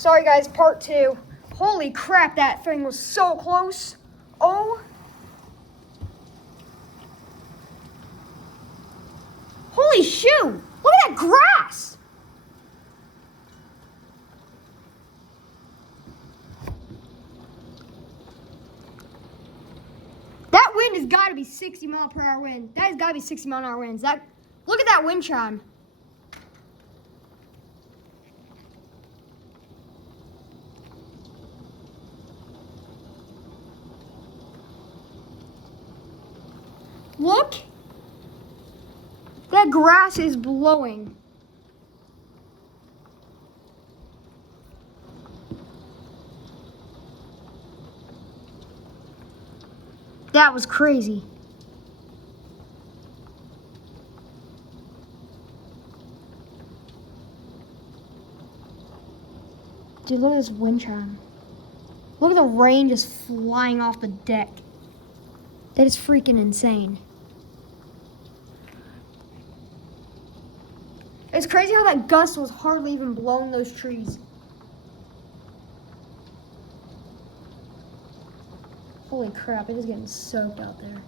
Sorry guys, part 2. Holy crap, that thing was so close. Oh. Holy shoot. Look at that grass. That wind has got to be 60-mile-per-hour wind. That has got to be 60-mile-an-hour winds. Look at that wind chime. Look. That grass is blowing. That was crazy. Dude, look at this wind chime. Look at the rain just flying off the deck. That is freaking insane. It's crazy how that gust was hardly even blowing those trees. Holy crap, it is getting soaked out there.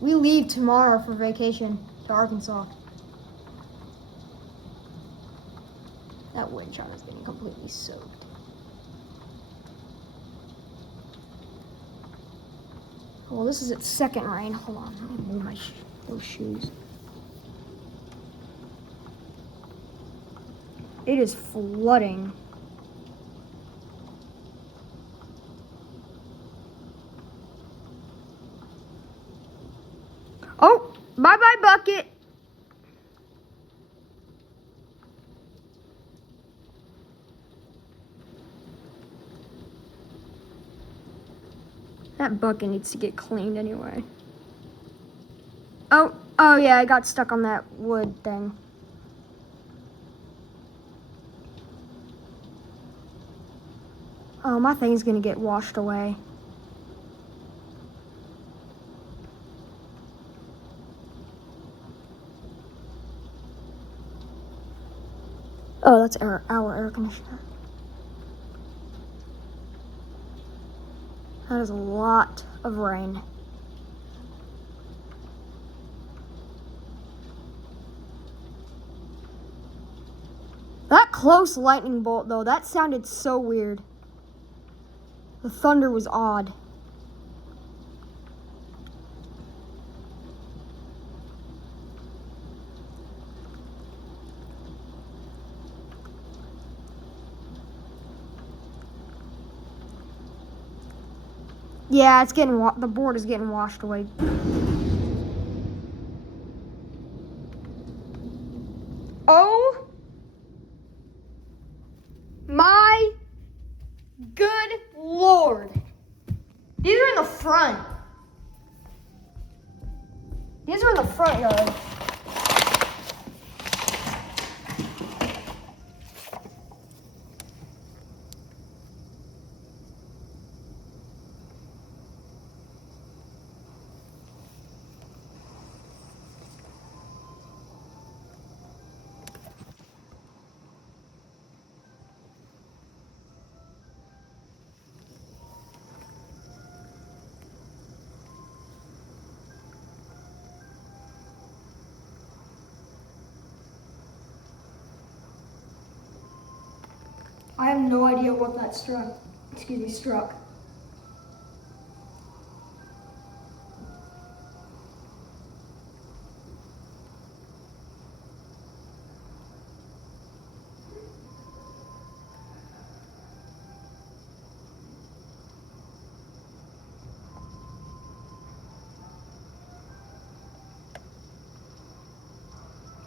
We leave tomorrow for vacation to Arkansas. That wind chime is getting completely soaked. Well, this is its second rain. Hold on, let me move those shoes. It is flooding. Oh, bye-bye, bucket. That bucket needs to get cleaned anyway. Oh yeah, I got stuck on that wood thing. Oh, my thing's gonna get washed away. Oh, that's our air conditioner. That is a lot of rain. That close lightning bolt, though, that sounded so weird. The thunder was odd. Yeah, it's getting the board is getting washed away. Oh my good Lord. These are in the front. These are in the front yard. I have no idea what that struck.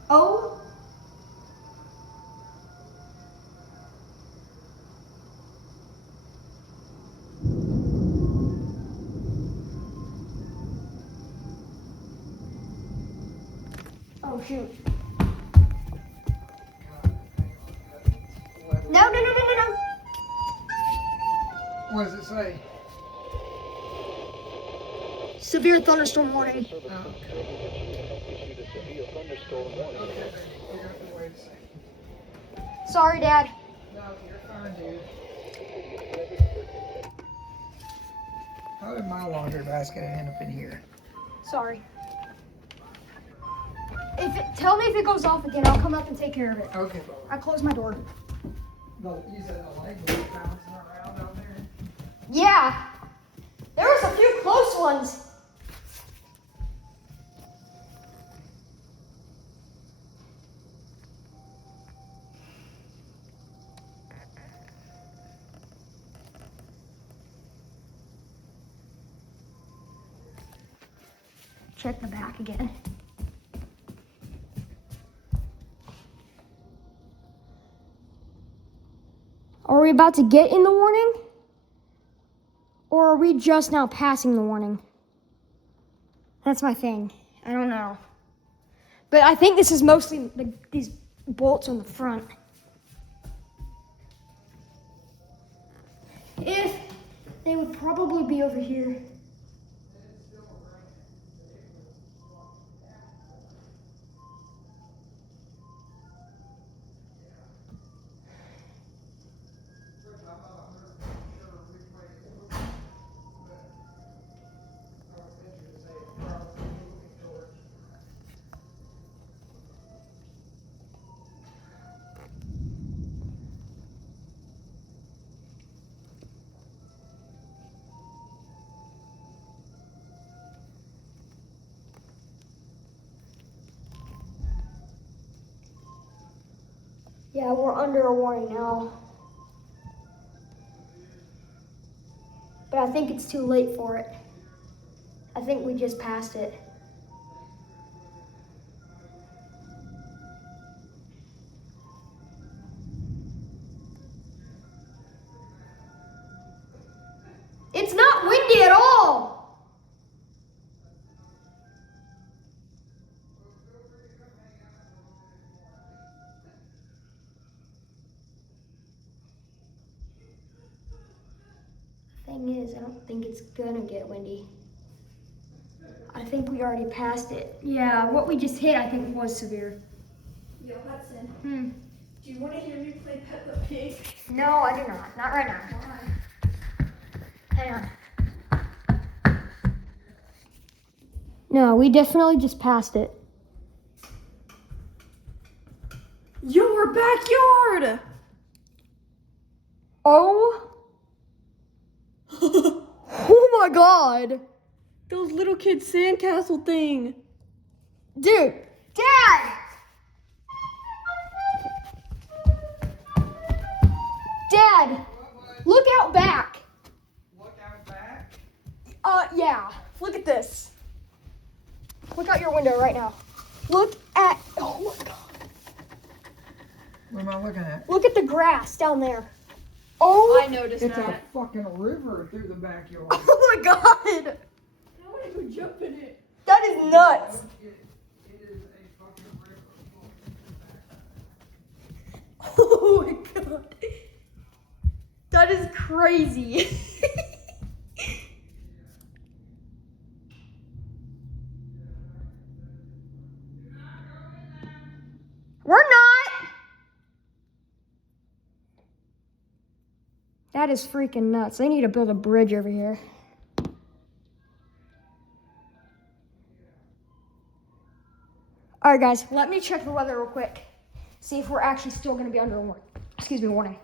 Oh. Oh, shoot. No. What does it say? Severe thunderstorm warning. Sorry, Dad. No, you're fine. dude. How did my laundry basket end up in here? Sorry. Tell me if it goes off again. I'll come up and take care of it. Okay. I close my door. You said the leg was bouncing around down there. Yeah. There was a few close ones. Check the back again. Are we about to get in the warning? Or are we just now passing the warning? That's my thing. I don't know. But I think this is mostly these bolts on the front. If they would probably be over here. Yeah, we're under a warning now. But I think it's too late for it. I think we just passed it. It's not windy at all. Thing is, I don't think it's gonna get windy. I think we already passed it. Yeah, what we just hit I think was severe. Yo, Hudson. Do you want to hear me play Peppa Pig? No, I do not. Not right now. Why? Hang on. No, we definitely just passed it. Your backyard! Oh. Oh my god. Those little kids' sandcastle thing. Dude. Dad! Dad! Look out back. Look out back. Yeah. Look at this. Look out your window right now. Look at, oh my god. What am I looking at? Look at the grass down there. Oh. I noticed It's that. a fucking river through the backyard. Oh my god. I want to go jump in it. That is nuts. It is a fucking river. Oh my god. That is crazy. We're not. That is freaking nuts. They need to build a bridge over here. All right, guys, let me check the weather real quick. See if we're actually still going to be under a warning. Excuse me, warning.